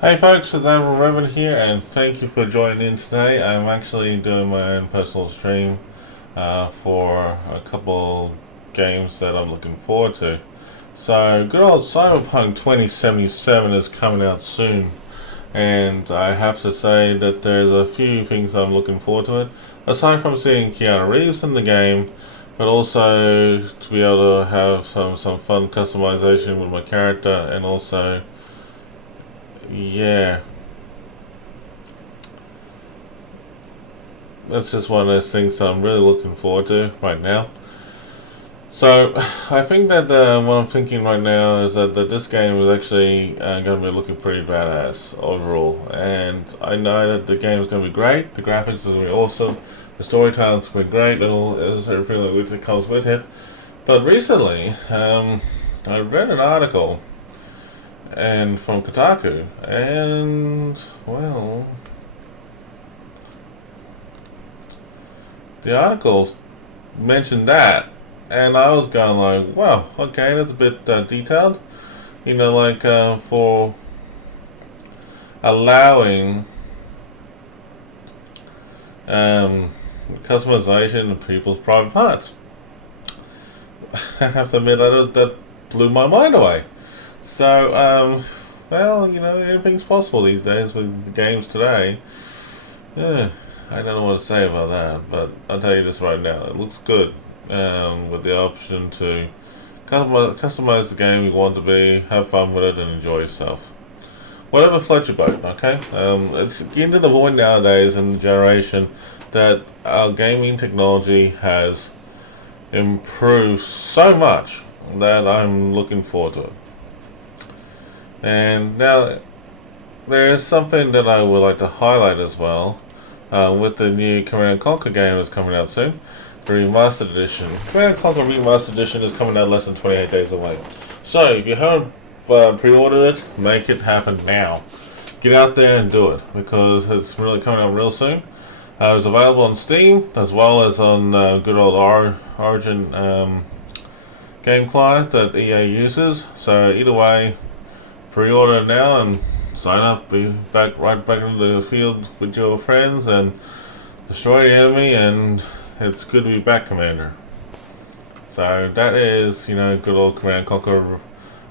Hey folks, it's Admiral Revan here, and thank you for joining in today. I'm actually doing my own personal stream for a couple games that I'm looking forward to. So, good old Cyberpunk 2077 is coming out soon, and I have to say that there's a few things I'm looking forward to it. Aside from seeing Keanu Reeves in the game, but also to be able to have some fun customization with my character, and also, yeah, that's just one of those things that I'm really looking forward to right now. So, I think that what I'm thinking right now is that this game is actually going to be looking pretty badass overall. And I know that the game is going to be great, the graphics is going to be awesome, the storytelling's going to be great, and all everything that comes with it. But recently, I read an article and from Kotaku, and, well, the articles mentioned that, and I was going like, wow, okay, that's a bit detailed. For allowing customization of people's private parts. I have to admit, that blew my mind away. So, anything's possible these days with games today. Yeah, I don't know what to say about that, but I'll tell you this right now. It looks good with the option to customize the game you want to be, have fun with it, and enjoy yourself. Whatever floats your boat, okay? It's getting to the point nowadays in the generation that our gaming technology has improved so much that I'm looking forward to it. And now, there's something that I would like to highlight as well with the new Command & Conquer game that's coming out soon, the Remastered Edition. Command & Conquer Remastered Edition is coming out less than 28 days away. So, if you haven't pre-ordered it, make it happen now. Get out there and do it, because it's really coming out real soon. It's available on Steam, as well as on good old Origin game client that EA uses. So, either way, pre-order now and sign up, be right back into the field with your friends and destroy the enemy, and it's good to be back, Commander. So that is, good old Command & Conquer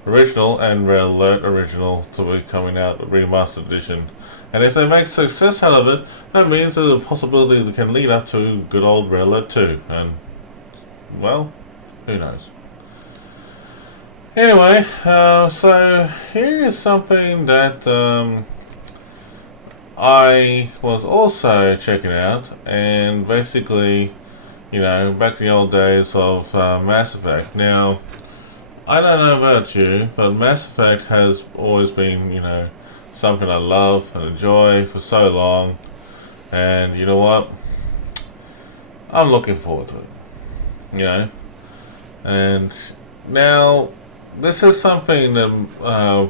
Original and Red Alert Original to be coming out with Remastered Edition. And if they make success out of it, that means there's a possibility that can lead up to good old Red Alert 2. And, well, who knows. Anyway, so here is something that I was also checking out, and basically, back in the old days of Mass Effect. Now, I don't know about you, but Mass Effect has always been, something I love and enjoy for so long, and you know what? I'm looking forward to it, and now, this is something that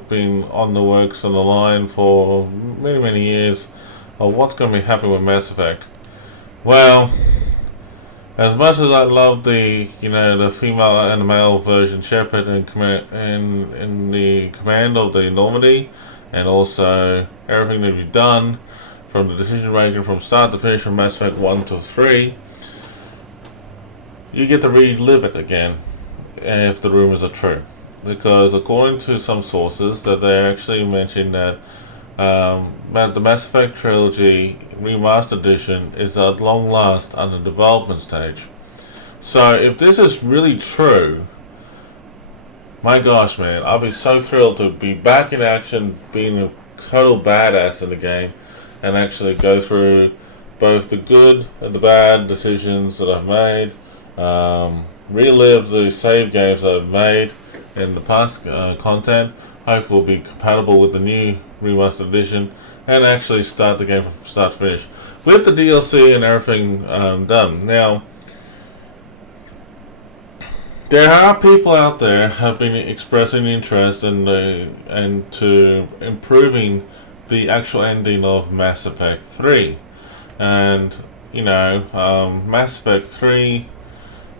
been on the works on the line for many, many years of what's going to be happening with Mass Effect. Well, as much as I love the female and the male version Shepard in the command of the Normandy, and also everything that you've done from the decision making from start to finish from Mass Effect 1 to 3, you get to relive it again if the rumors are true. Because according to some sources, that they actually mentioned that the Mass Effect Trilogy Remastered Edition is at long last on the development stage. So if this is really true, my gosh, man, I'll be so thrilled to be back in action, being a total badass in the game, and actually go through both the good and the bad decisions that I've made, relive the save games that I've made in the past content, hopefully will be compatible with the new Remastered Edition, and actually start the game from start to finish with the DLC and everything done. Now, there are people out there have been expressing interest in to improving the actual ending of Mass Effect 3, and Mass Effect 3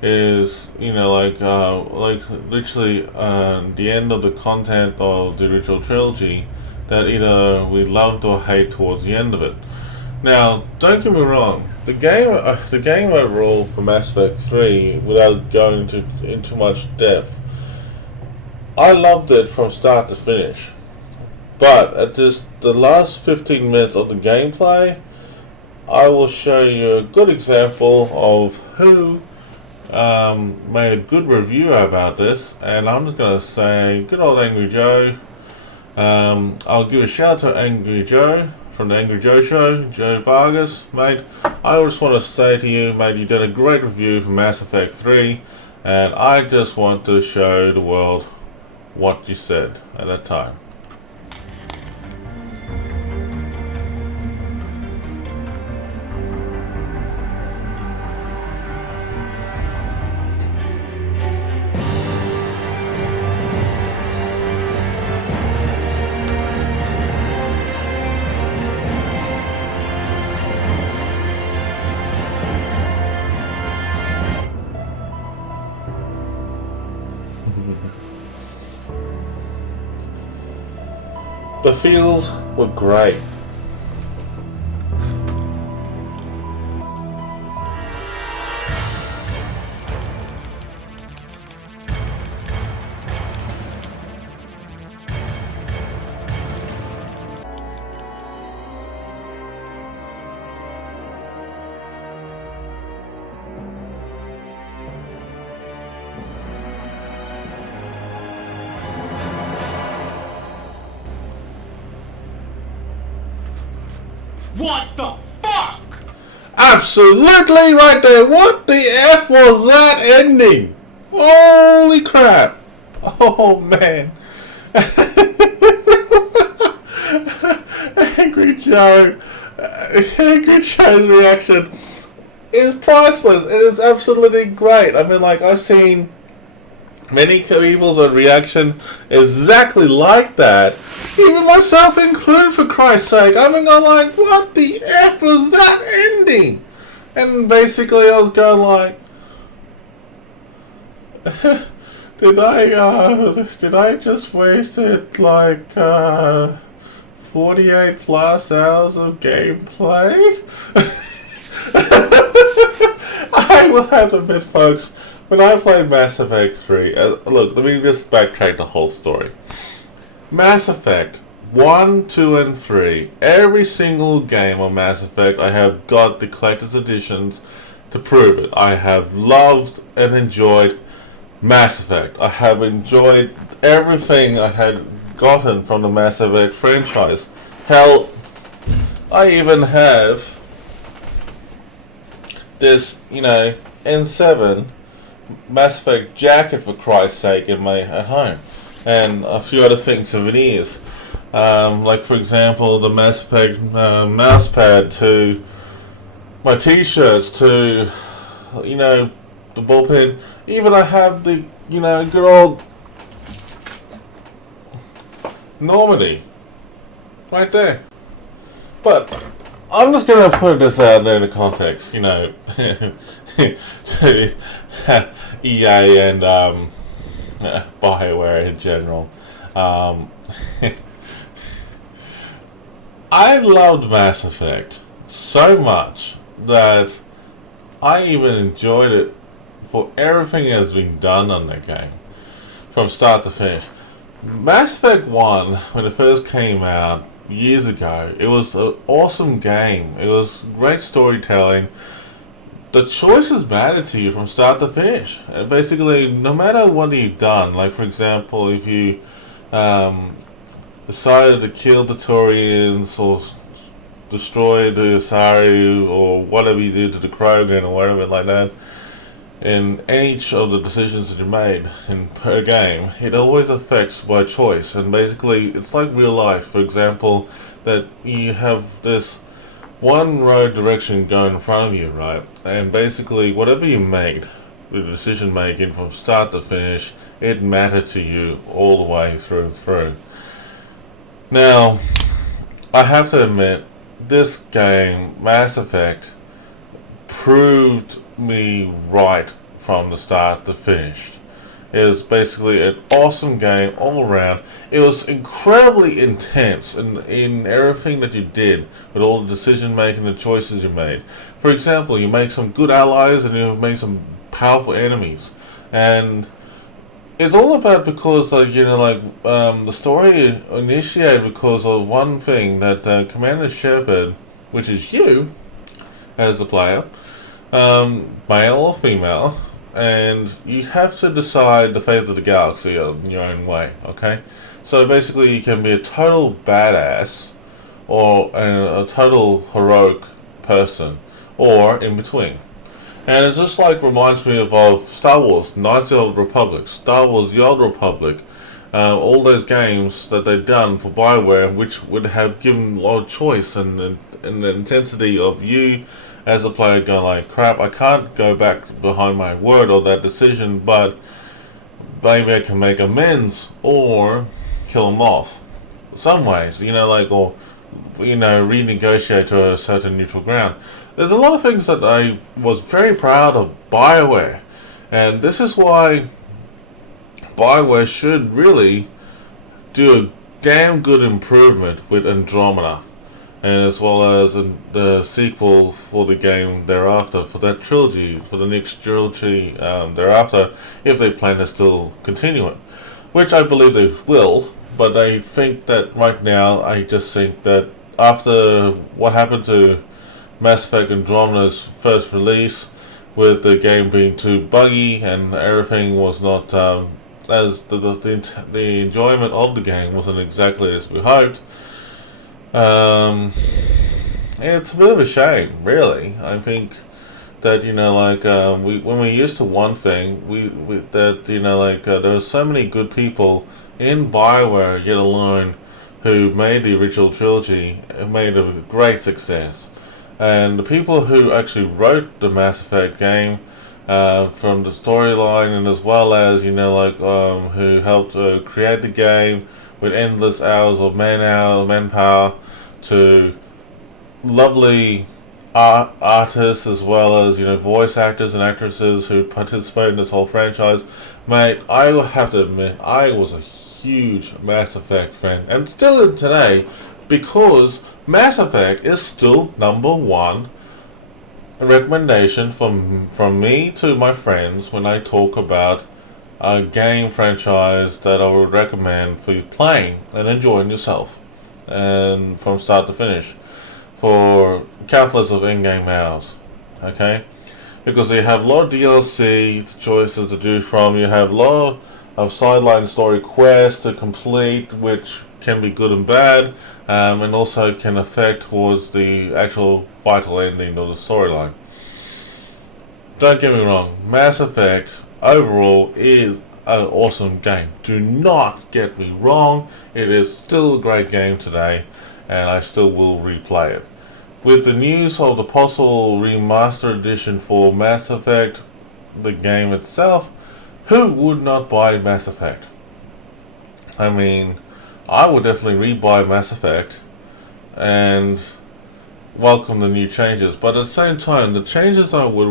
is like literally the end of the content of the original trilogy that either we loved or hate towards the end of it. Now, don't get me wrong. The game overall for Mass Effect 3, without going into much depth, I loved it from start to finish. But at the last 15 minutes of the gameplay, I will show you a good example of who made a good review about this, and I'm just going to say, good old Angry Joe. I'll give a shout out to Angry Joe from the Angry Joe Show, Joe Vargas, mate. I just want to say to you, mate, you did a great review for Mass Effect 3, and I just want to show the world what you said at that time. The feels were great. What the fuck? Absolutely right there. What the F was that ending? Holy crap. Oh man. Angry Joe. Angry Joe's reaction is priceless. It is absolutely great. I mean, like, I've seen many people's reaction exactly like that. Even myself included, for Christ's sake. I mean, I'm like, what the F was that ending? And basically I was going like, did I just wasted like 48 plus hours of gameplay? I will have to admit, folks, when I played Mass Effect 3, look, let me just backtrack the whole story. Mass Effect 1, 2, and 3, every single game on Mass Effect, I have got the collector's editions to prove it. I have loved and enjoyed Mass Effect. I have enjoyed everything I had gotten from the Mass Effect franchise. Hell, I even have this, N7 Mass Effect jacket, for Christ's sake, at home, and a few other things, souvenirs. Like, for example, the Mass Effect mouse pad, to my t-shirts, to the bullpen. Even I have the good old Normandy right there. But I'm just gonna put this out there in the context, to EA and Bioware in general. I loved Mass Effect so much that I even enjoyed it for everything that has been done on that game, from start to finish. Mass Effect 1, when it first came out years ago, it was an awesome game. It was great storytelling. The choices mattered to you from start to finish. And basically, no matter what you've done, like, for example, if you decided to kill the Turians or destroy the Asari or whatever you did to the Krogan or whatever like that, in each of the decisions that you made per game, it always affects by choice. And basically, it's like real life. For example, that you have this one road direction going in front of you, right? And basically, whatever you made, the decision making from start to finish, it mattered to you all the way through. Now, I have to admit, this game, Mass Effect, proved me right from the start to finish. is basically an awesome game all around. It was incredibly intense in everything that you did, with all the decision making and choices you made. For example, you make some good allies and you make some powerful enemies, and it's all about because the story initiated because of one thing that Commander Shepard, which is you as the player, male or female, and you have to decide the fate of the galaxy in your own way. Okay, so basically you can be a total badass or a total heroic person, or in between. And it just reminds me of Star Wars, Knights of the Old Republic, Star Wars The Old Republic, all those games that they've done for Bioware, which would have given a lot of choice and the intensity of you as a player going like, crap, I can't go back behind my word or that decision, but maybe I can make amends or kill them off. Some ways, or renegotiate to a certain neutral ground. There's a lot of things that I was very proud of Bioware, and this is why Bioware should really do a damn good improvement with Andromeda, and as well as the sequel for the game thereafter, for that trilogy, for the next trilogy thereafter, if they plan to still continue it, which I believe they will. But I think that right now, I just think that after what happened to Mass Effect Andromeda's first release, with the game being too buggy and everything was not as the enjoyment of the game wasn't exactly as we hoped. It's a bit of a shame, really. I think that when we used to one thing, there were so many good people in Bioware, yet alone, who made the original trilogy and made a great success. And the people who actually wrote the Mass Effect game, from the storyline, and as well as who helped create the game with endless hours of manpower, to lovely artists as well as voice actors and actresses who participate in this whole franchise. Mate, I have to admit, I was a huge Mass Effect fan, and still am today, because Mass Effect is still number one recommendation from me to my friends when I talk about a game franchise that I would recommend for you playing and enjoying yourself, and from start to finish, for countless of in-game hours. Okay, because you have a lot of DLC choices to do from. You have a lot of sideline story quests to complete, which can be good and bad, and also can affect towards the actual vital ending of the storyline. Don't get me wrong, Mass Effect overall is an awesome game. Do not get me wrong, it is still a great game today, and I still will replay it. With the news of the possible remastered edition for Mass Effect, the game itself, who would not buy Mass Effect? I mean, I would definitely rebuy Mass Effect and welcome the new changes. But at the same time, the changes I would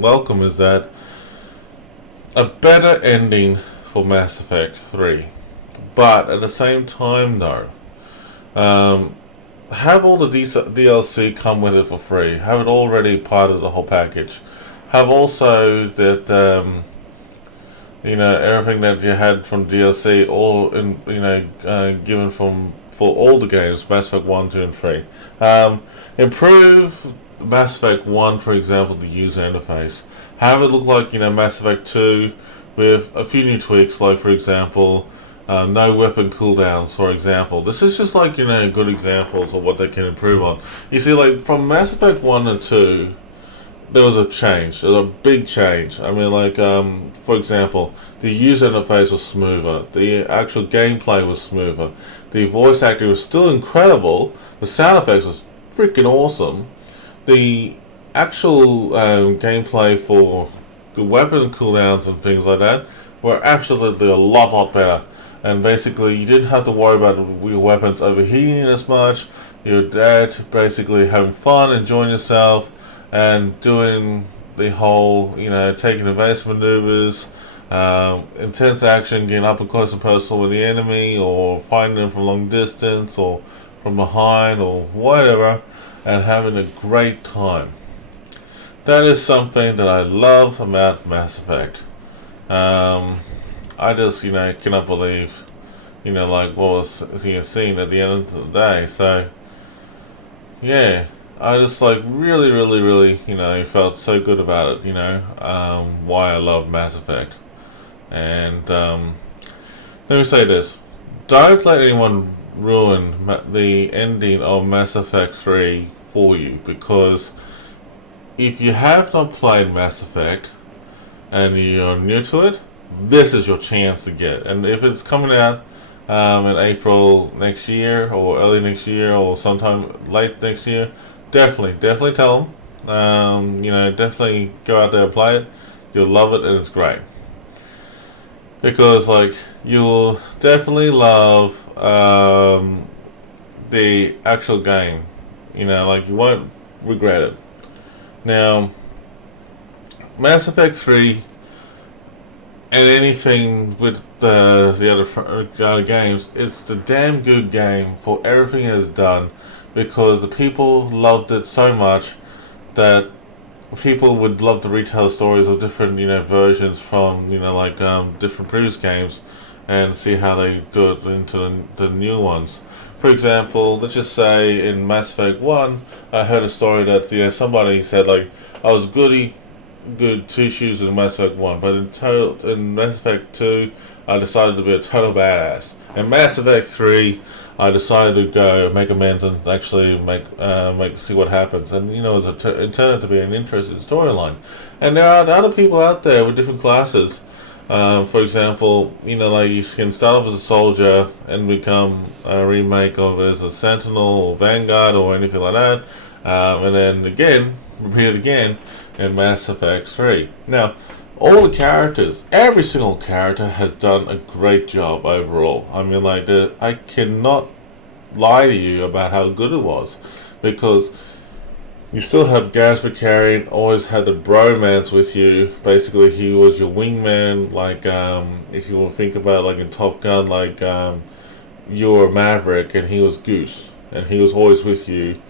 welcome is that a better ending for Mass Effect 3. But at the same time, though, have all the DLC come with it for free. Have it already part of the whole package. Have also that everything that you had from DLC, all in given for all the games, Mass Effect 1, 2, and 3. Improve Mass Effect 1, for example, the user interface. Have it look like Mass Effect 2 with a few new tweaks, like for example, no weapon cooldowns, for example. This is just good examples of what they can improve on. You see, from Mass Effect 1 and 2, there was a change. There was a big change. I mean, for example, the user interface was smoother. The actual gameplay was smoother. The voice acting was still incredible. The sound effects was freaking awesome. The actual gameplay for the weapon cooldowns and things like that were absolutely a lot better. And basically, you didn't have to worry about your weapons overheating as much. You're there basically having fun, enjoying yourself, and doing the whole, taking evasive maneuvers, intense action, getting up and close and personal with the enemy, or finding them from long distance, or from behind, or whatever, and having a great time. That is something that I love about Mass Effect. I just, cannot believe, what was seen at the end of the day. So, yeah, I just really, really, really, felt so good about it. Why I love Mass Effect, and let me say this: don't let anyone ruin the ending of Mass Effect 3 for you, because if you have not played Mass Effect and you're new to it, this is your chance to get. And if it's coming out in April next year, or early next year, or sometime late next year, definitely tell them. Definitely go out there and play it. You'll love it, and it's great. Because you'll definitely love the actual game. You won't regret it. Now, Mass Effect 3 and anything with the other games, it's the damn good game for everything it has done, because the people loved it so much that people would love to retell stories of different versions from different previous games, and see how they do it into the new ones. For example, let's just say in Mass Effect 1, I heard a story that somebody said I was good 2 shoes in Mass Effect 1, but in Mass Effect 2, I decided to be a total badass. In Mass Effect 3, I decided to go make amends and actually see what happens. And it turned out to be an interesting storyline. And there are other people out there with different classes. For example, you can start off as a soldier and become a remake of as a Sentinel or Vanguard or anything like that, and then again, repeat it again in Mass Effect 3. Now, all the characters, every single character has done a great job overall. I mean, I cannot lie to you about how good it was, because you still have Gaz Vicarian, always had the bromance with you. Basically, he was your wingman. If you want to think about in Top Gun, you were Maverick and he was Goose, and he was always with you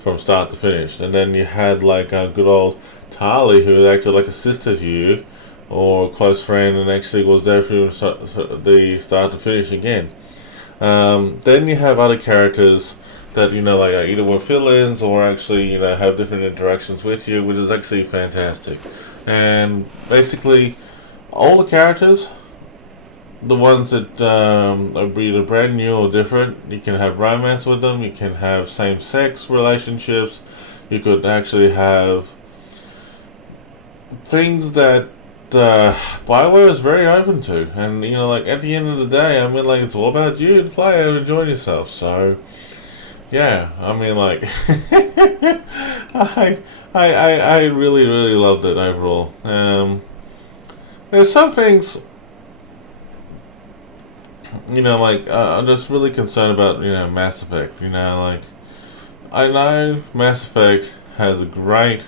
from start to finish. And then you had a good old Tali, who acted like a sister to you, or a close friend, and actually was there from the start to finish again. Then you have other characters that either were fill-ins or actually have different interactions with you, which is actually fantastic. And basically, all the characters, the ones that are either brand new or different, you can have romance with them. You can have same-sex relationships. You could actually have things that Bioware is very open to. And at the end of the day, I mean, it's all about you to play and enjoy yourself. So yeah, I mean, I really, really loved it overall. There's some things, I'm just really concerned about, Mass Effect. I know Mass Effect has a great,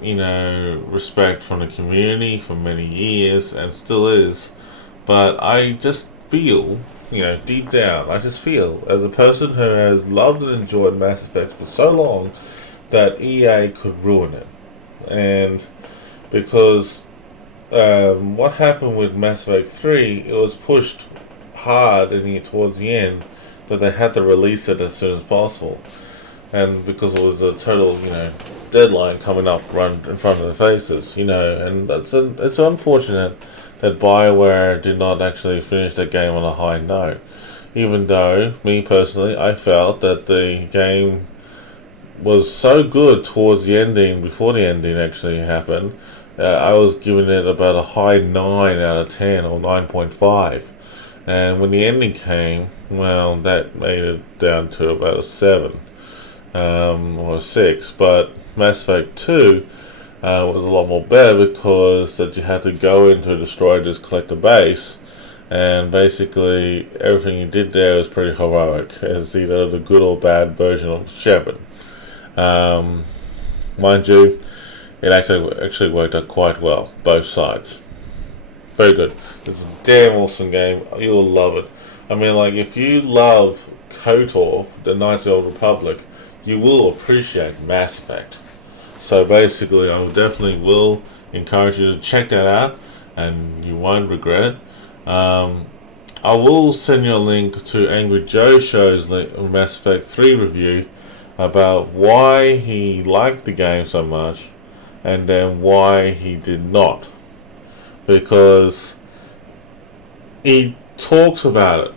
respect from the community for many years, and still is, but I just feel, deep down, I just feel, as a person who has loved and enjoyed Mass Effect for so long, that EA could ruin it. And because what happened with Mass Effect 3, it was pushed hard towards the end, that they had to release it as soon as possible. And because it was a total, deadline coming up right in front of their faces, and it's unfortunate that Bioware did not actually finish that game on a high note. Even though, me personally, I felt that the game was so good towards the ending, before the ending actually happened, I was giving it about a high 9 out of 10, or 9.5. And when the ending came, well, that made it down to about a 7, or a 6. But Mass Effect 2 was a lot more better, because that you had to go into a destroyer, just collect a base, and basically everything you did there was pretty heroic, as either the good or bad version of Shepard. Mind you, it actually worked out quite well, both sides. Very good. It's a damn awesome game. You'll love it. I mean, like, if you love KOTOR, the Knights of the Old Republic, you will appreciate Mass Effect. So basically, I definitely will encourage you to check that out, and you won't regret it. I will send you a link to Angry Joe Show's Mass Effect 3 review about why he liked the game so much, and then why he did not. Because he talks about it,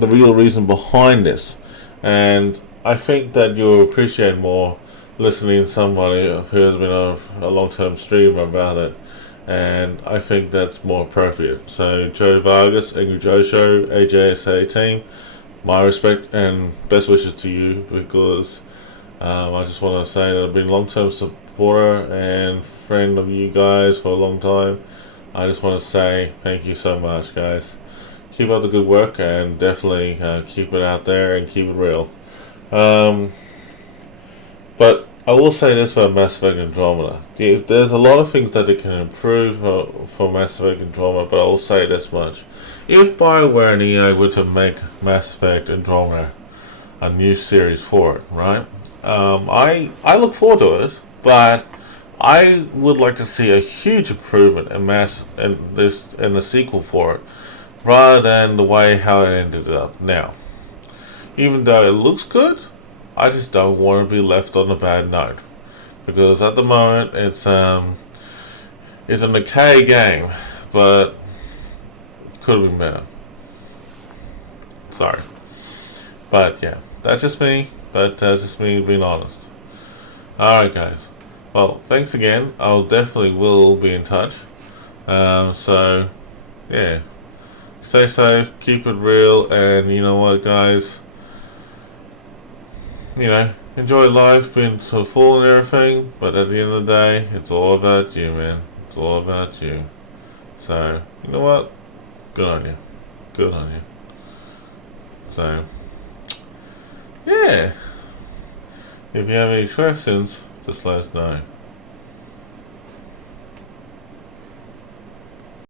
the real reason behind this, and I think that you'll appreciate more listening to somebody who has been a long-term streamer about it, and I think that's more appropriate. So Joe Vargas, Angry Joe Show, AJSA team, my respect and best wishes to you, because I just want to say that I've been a long-term supporter and friend of you guys for a long time. I just want to say thank you so much, guys. Keep up the good work, and definitely keep it out there and keep it real. But I will say this about Mass Effect Andromeda. There's a lot of things that it can improve for Mass Effect Andromeda, but I will say this much. If Bioware and EA were to make Mass Effect Andromeda a new series for it, right? I look forward to it, but I would like to see a huge improvement in the sequel for it, rather than the way how it ended up now. Even though it looks good, I just don't want to be left on a bad note, because at the moment it's a McKay game, but could have been better. Sorry, but yeah, that's just me. But that's just me being honest. All right, guys. Well, thanks again. I'll definitely will be in touch. So yeah, stay safe, keep it real, and you know what, guys. Enjoy life, being so full and everything, but at the end of the day, it's all about you, man. It's all about you. So, you know what? Good on you. Good on you. So, yeah. If you have any questions, just let us know.